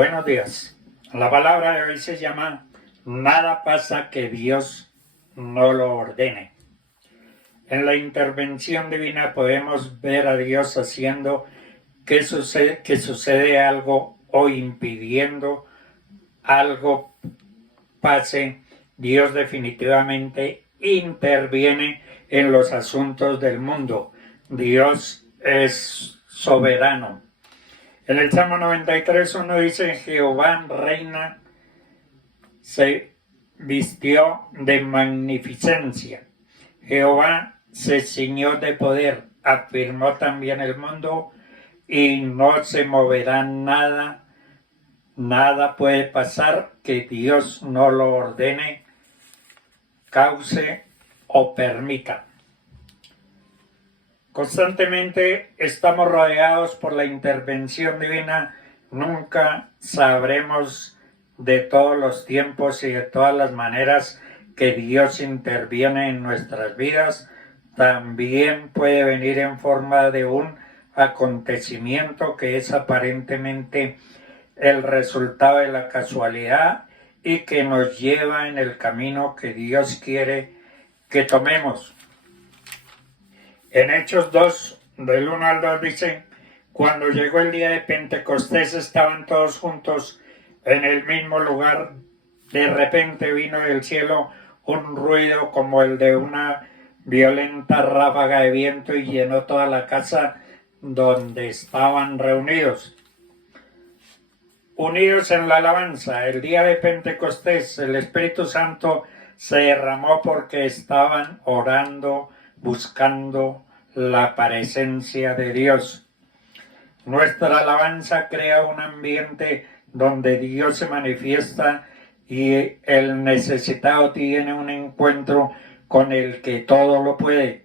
Buenos días. La palabra de hoy se llama Nada pasa que Dios no lo ordene. En la intervención divina podemos ver a Dios haciendo que sucede algo o impidiendo algo pase. Dios definitivamente interviene en los asuntos del mundo. Dios es soberano. En el Salmo 93 uno dice: Jehová reina, se vistió de magnificencia. Jehová se ciñó de poder, afirmó también el mundo y no se moverá nada. Nada puede pasar que Dios no lo ordene, cause o permita. Constantemente estamos rodeados por la intervención divina. Nunca sabremos de todos los tiempos y de todas las maneras que Dios interviene en nuestras vidas. También puede venir en forma de un acontecimiento que es aparentemente el resultado de la casualidad y que nos lleva en el camino que Dios quiere que tomemos. En Hechos 2, del 1 al 2 dice: cuando llegó el día de Pentecostés estaban todos juntos en el mismo lugar. De repente vino del cielo un ruido como el de una violenta ráfaga de viento y llenó toda la casa donde estaban reunidos. Unidos en la alabanza, el día de Pentecostés, el Espíritu Santo se derramó porque estaban orando, buscando la presencia de Dios. Nuestra alabanza crea un ambiente donde Dios se manifiesta y el necesitado tiene un encuentro con el que todo lo puede.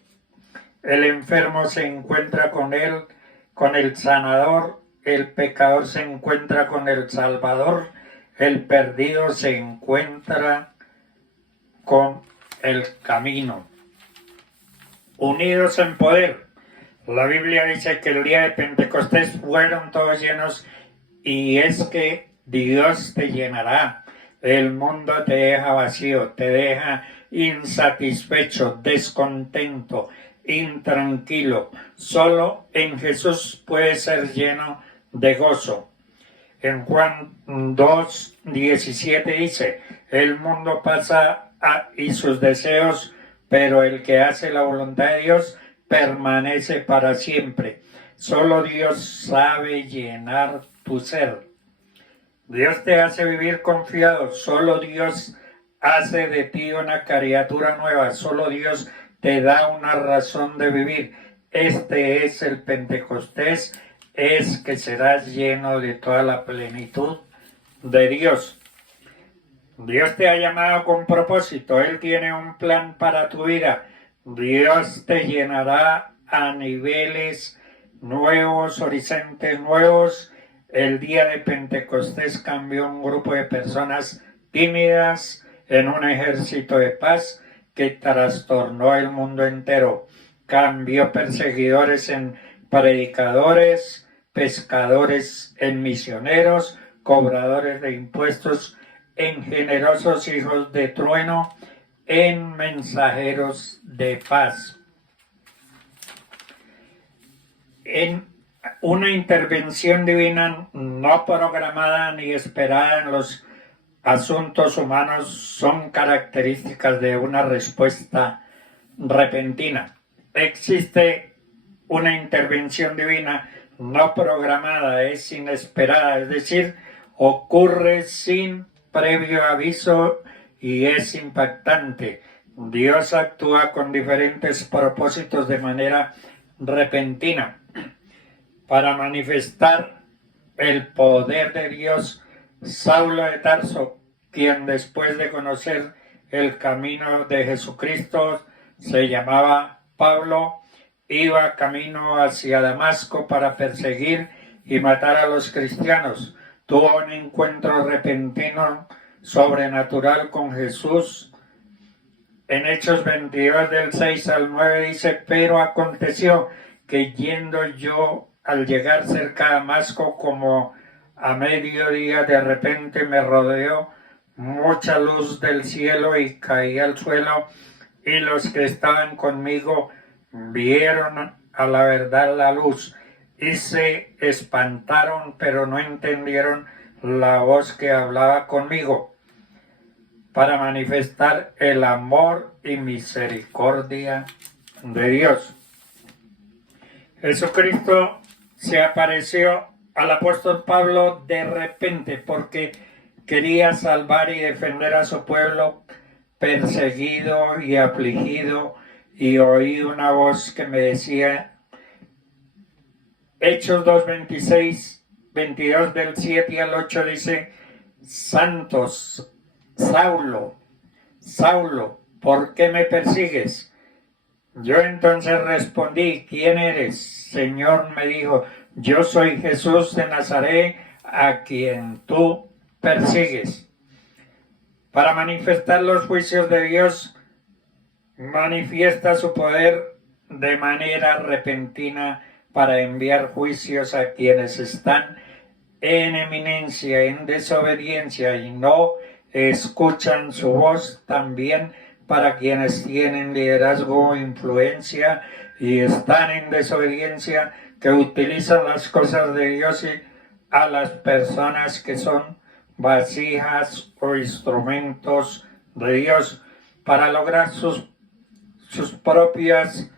El enfermo se encuentra con él, con el sanador. El pecador se encuentra con el Salvador. El perdido se encuentra con el camino. Unidos en poder. La Biblia dice que el día de Pentecostés fueron todos llenos, y es que Dios te llenará. El mundo te deja vacío, te deja insatisfecho, descontento, intranquilo. Solo en Jesús puedes ser lleno de gozo. En Juan 2:17 dice: el mundo pasa y sus deseos, pero el que hace la voluntad de Dios permanece para siempre. Solo Dios sabe llenar tu ser. Dios te hace vivir confiado. Solo Dios hace de ti una criatura nueva. Solo Dios te da una razón de vivir. Este es el Pentecostés, es que serás lleno de toda la plenitud de Dios. Dios te ha llamado con propósito. Él tiene un plan para tu vida. Dios te llenará a niveles nuevos, horizontes nuevos. El día de Pentecostés cambió un grupo de personas tímidas en un ejército de paz que trastornó el mundo entero. Cambió perseguidores en predicadores, pescadores en misioneros, cobradores de impuestos en generosos hijos de trueno, en mensajeros de paz. En una intervención divina no programada ni esperada en los asuntos humanos son características de una respuesta repentina. Existe una intervención divina no programada, es inesperada, es decir, ocurre sin previo aviso y es impactante. Dios actúa con diferentes propósitos de manera repentina. Para manifestar el poder de Dios, Saulo de Tarso, quien después de conocer el camino de Jesucristo se llamaba Pablo, iba camino hacia Damasco para perseguir y matar a los cristianos. Tuvo un encuentro repentino, sobrenatural con Jesús. En Hechos 22 del 6 al 9 dice: pero aconteció que yendo yo al llegar cerca de Damasco, como A mediodía de repente me rodeó mucha luz del cielo y caí al suelo, y los que estaban conmigo vieron a la verdad la luz y se espantaron, pero no entendieron la voz que hablaba conmigo, para manifestar el amor y misericordia de Dios. Jesucristo se apareció al apóstol Pablo de repente porque quería salvar y defender a su pueblo perseguido y afligido, y oí una voz que me decía, Hechos 2:26, 22 del 7 al 8 dice, Santos, Saulo, Saulo, ¿por qué me persigues? Yo entonces respondí, ¿quién eres? Señor, me dijo, yo soy Jesús de Nazaret, a quien tú persigues. Para manifestar los juicios de Dios, manifiesta su poder de manera repentina para enviar juicios a quienes están en eminencia, en desobediencia y no escuchan su voz, también para quienes tienen liderazgo o influencia y están en desobediencia, que utilizan las cosas de Dios y a las personas que son vasijas o instrumentos de Dios para lograr sus propios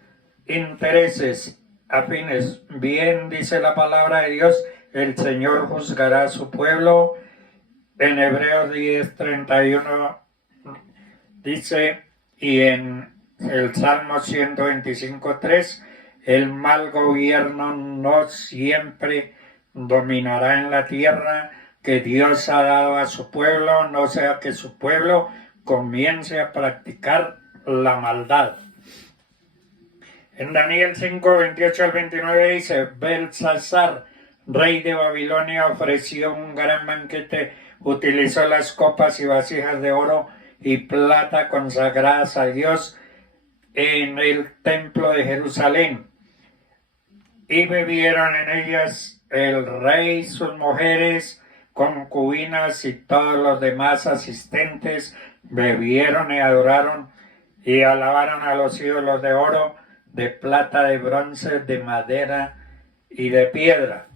intereses afines. Bien dice la palabra de Dios, el Señor juzgará a su pueblo. En Hebreos 10:31 dice, y en el Salmo 125:3, el mal gobierno no siempre dominará en la tierra que Dios ha dado a su pueblo, no sea que su pueblo comience a practicar la maldad. En Daniel 5:28 al 29 dice, Belsasar, rey de Babilonia, ofreció un gran banquete, utilizó las copas y vasijas de oro y plata consagradas a Dios en el templo de Jerusalén, y bebieron en ellas el rey, sus mujeres, concubinas y todos los demás asistentes, bebieron y adoraron y alabaron a los ídolos de oro, de plata, de bronce, de madera y de piedra.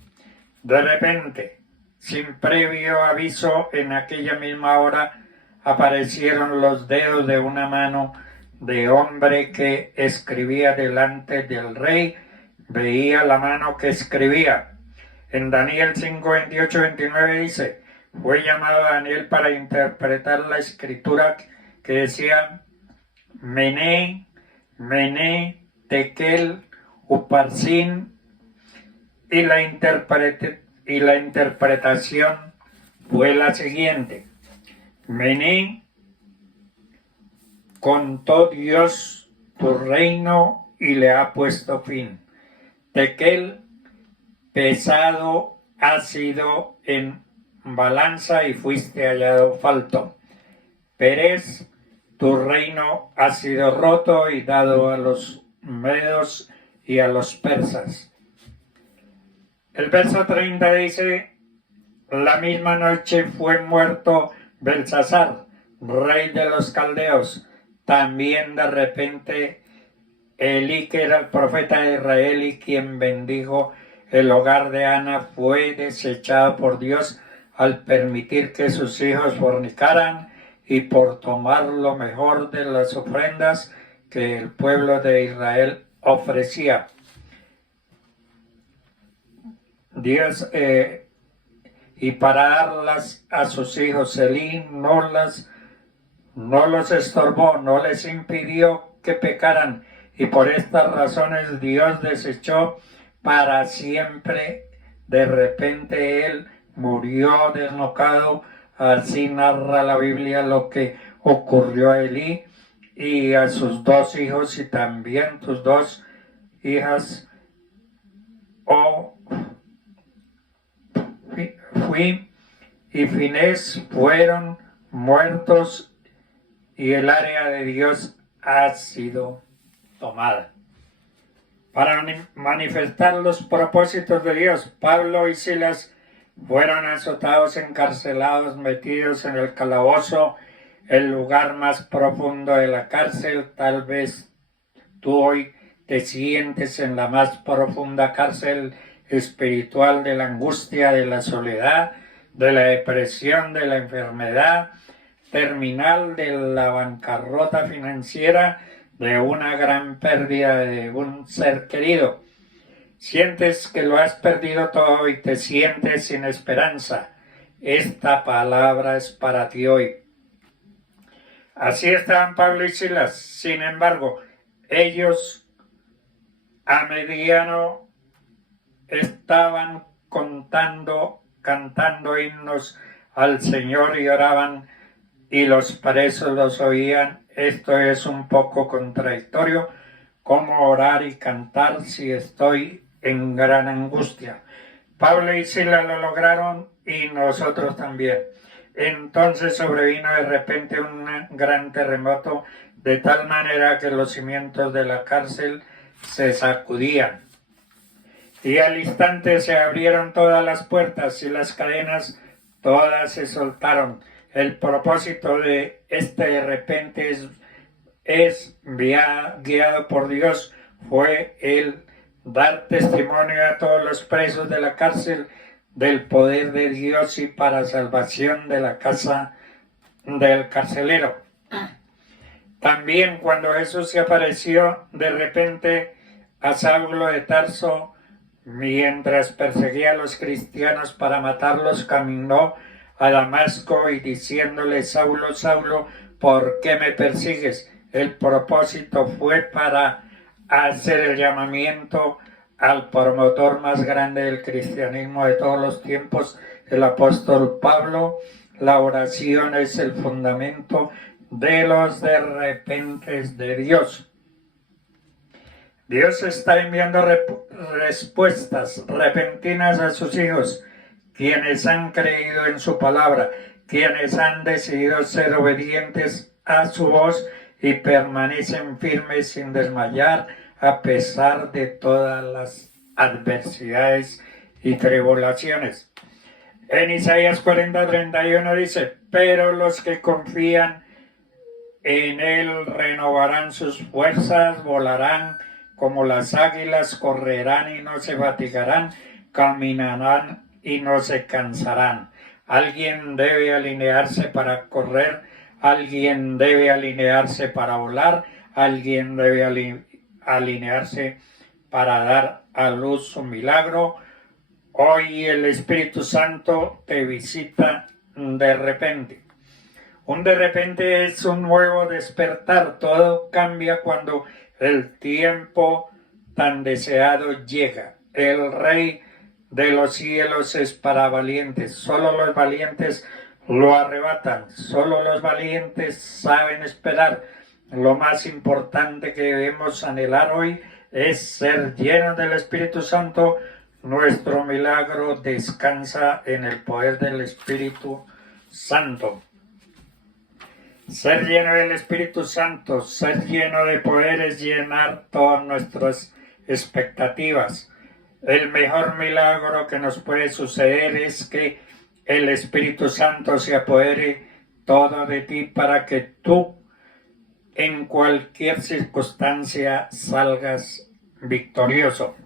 De repente, sin previo aviso, en aquella misma hora aparecieron los dedos de una mano de hombre que escribía delante del rey. Veía la mano que escribía. En Daniel 5:28-29 dice, fue llamado Daniel para interpretar la escritura que decía, Mené, Mené, Tekel, Uparsin, y la interpretación fue la siguiente. Mené, contó Dios tu reino y le ha puesto fin. Tekel, pesado has sido en balanza y fuiste hallado falto. Pérez, tu reino ha sido roto y dado a los medos y a los persas. El verso 30 dice, la misma noche fue muerto Belsasar, rey de los caldeos. También de repente Elí, que era el profeta de Israel y quien bendijo el hogar de Ana, fue desechado por Dios al permitir que sus hijos fornicaran y por tomar lo mejor de las ofrendas que el pueblo de Israel ofrecía. Dios, y para darlas a sus hijos, Elí no los estorbó, no les impidió que pecaran, y por estas razones Dios desechó para siempre. De repente él murió desnucado. Así narra la Biblia lo que ocurrió a Elí y a sus dos hijos y también tus dos hijas. Fui y Finés fueron muertos y el área de Dios ha sido tomada. Para manifestar los propósitos de Dios, Pablo y Silas Fueron azotados, encarcelados, metidos en el calabozo, el lugar más profundo de la cárcel. Tal vez tú hoy te sientes en la más profunda cárcel espiritual de la angustia, de la soledad, de la depresión, de la enfermedad terminal, de la bancarrota financiera, de una gran pérdida de un ser querido. Sientes que lo has perdido todo y te sientes sin esperanza. Esta palabra es para ti hoy. Así estaban Pablo y Silas. Sin embargo, ellos a mediano estaban cantando himnos al Señor y oraban, y los presos los oían. Esto es un poco contradictorio. ¿Cómo orar y cantar si estoy en gran angustia? Pablo y Silas lo lograron y nosotros también. Entonces sobrevino de repente un gran terremoto, de tal manera que los cimientos de la cárcel se sacudían. Y al instante se abrieron todas las puertas y las cadenas todas se soltaron. El propósito de este de repente guiado por Dios, fue el dar testimonio a todos los presos de la cárcel del poder de Dios y para salvación de la casa del carcelero. También cuando Jesús se apareció de repente a Saulo de Tarso, mientras perseguía a los cristianos para matarlos, caminó a Damasco y diciéndole: Saulo, Saulo, ¿por qué me persigues? El propósito fue para hacer el llamamiento al promotor más grande del cristianismo de todos los tiempos, el apóstol Pablo. La oración es el fundamento de los de repentes de Dios. Dios está enviando respuestas repentinas a sus hijos, quienes han creído en su palabra, quienes han decidido ser obedientes a su voz y permanecen firmes sin desmayar a pesar de todas las adversidades y tribulaciones. En Isaías 40:31 dice: pero los que confían en Él renovarán sus fuerzas, volarán como las águilas, correrán y no se fatigarán, caminarán y no se cansarán. Alguien debe alinearse para correr, alguien debe alinearse para volar, alguien debe alinearse para dar a luz un milagro. Hoy el Espíritu Santo te visita de repente. Un de repente es un nuevo despertar. Todo cambia cuando el tiempo tan deseado llega. El Rey de los cielos es para valientes. Solo los valientes lo arrebatan. Solo los valientes saben esperar. Lo más importante que debemos anhelar hoy es ser llenos del Espíritu Santo. Nuestro milagro descansa en el poder del Espíritu Santo. Ser lleno del Espíritu Santo, ser lleno de poder es llenar todas nuestras expectativas. El mejor milagro que nos puede suceder es que el Espíritu Santo se apodere todo de ti para que tú en cualquier circunstancia salgas victorioso.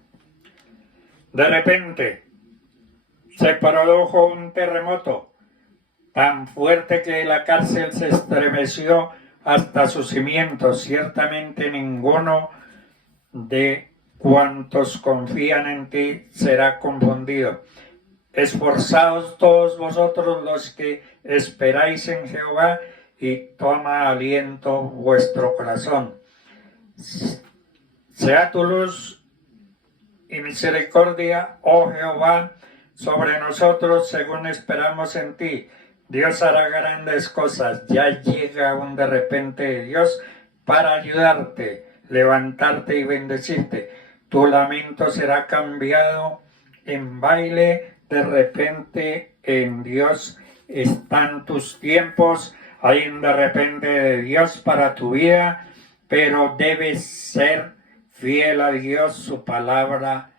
De repente se produjo un terremoto tan fuerte que la cárcel se estremeció hasta sus cimientos. Ciertamente ninguno de cuantos confían en ti será confundido. Esforzaos todos vosotros los que esperáis en Jehová, y toma aliento vuestro corazón. Sea tu luz y misericordia, oh Jehová, sobre nosotros según esperamos en ti. Dios hará grandes cosas. Ya llega un de repente de Dios para ayudarte, levantarte y bendecirte. Tu lamento será cambiado en baile. De repente en Dios están tus tiempos. Hay un de repente de Dios para tu vida, pero debes ser fiel a Dios, su palabra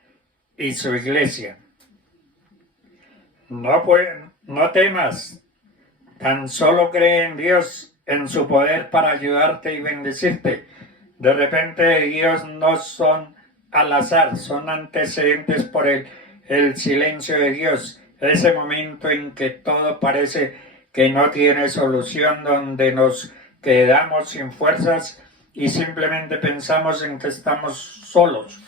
y su iglesia. No temas, tan solo cree en Dios, en su poder para ayudarte y bendecirte. De repente Dios no son al azar, son antecedentes por el silencio de Dios. Ese momento en que todo parece que no tiene solución, donde nos quedamos sin fuerzas y simplemente pensamos en que estamos solos.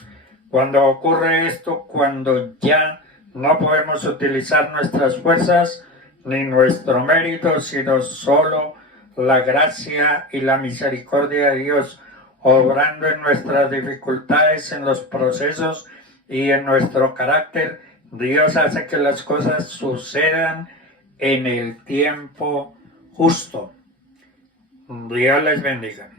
Cuando ocurre esto, cuando ya no podemos utilizar nuestras fuerzas ni nuestro mérito, sino solo la gracia y la misericordia de Dios, obrando en nuestras dificultades, en los procesos y en nuestro carácter, Dios hace que las cosas sucedan en el tiempo justo. Dios les bendiga.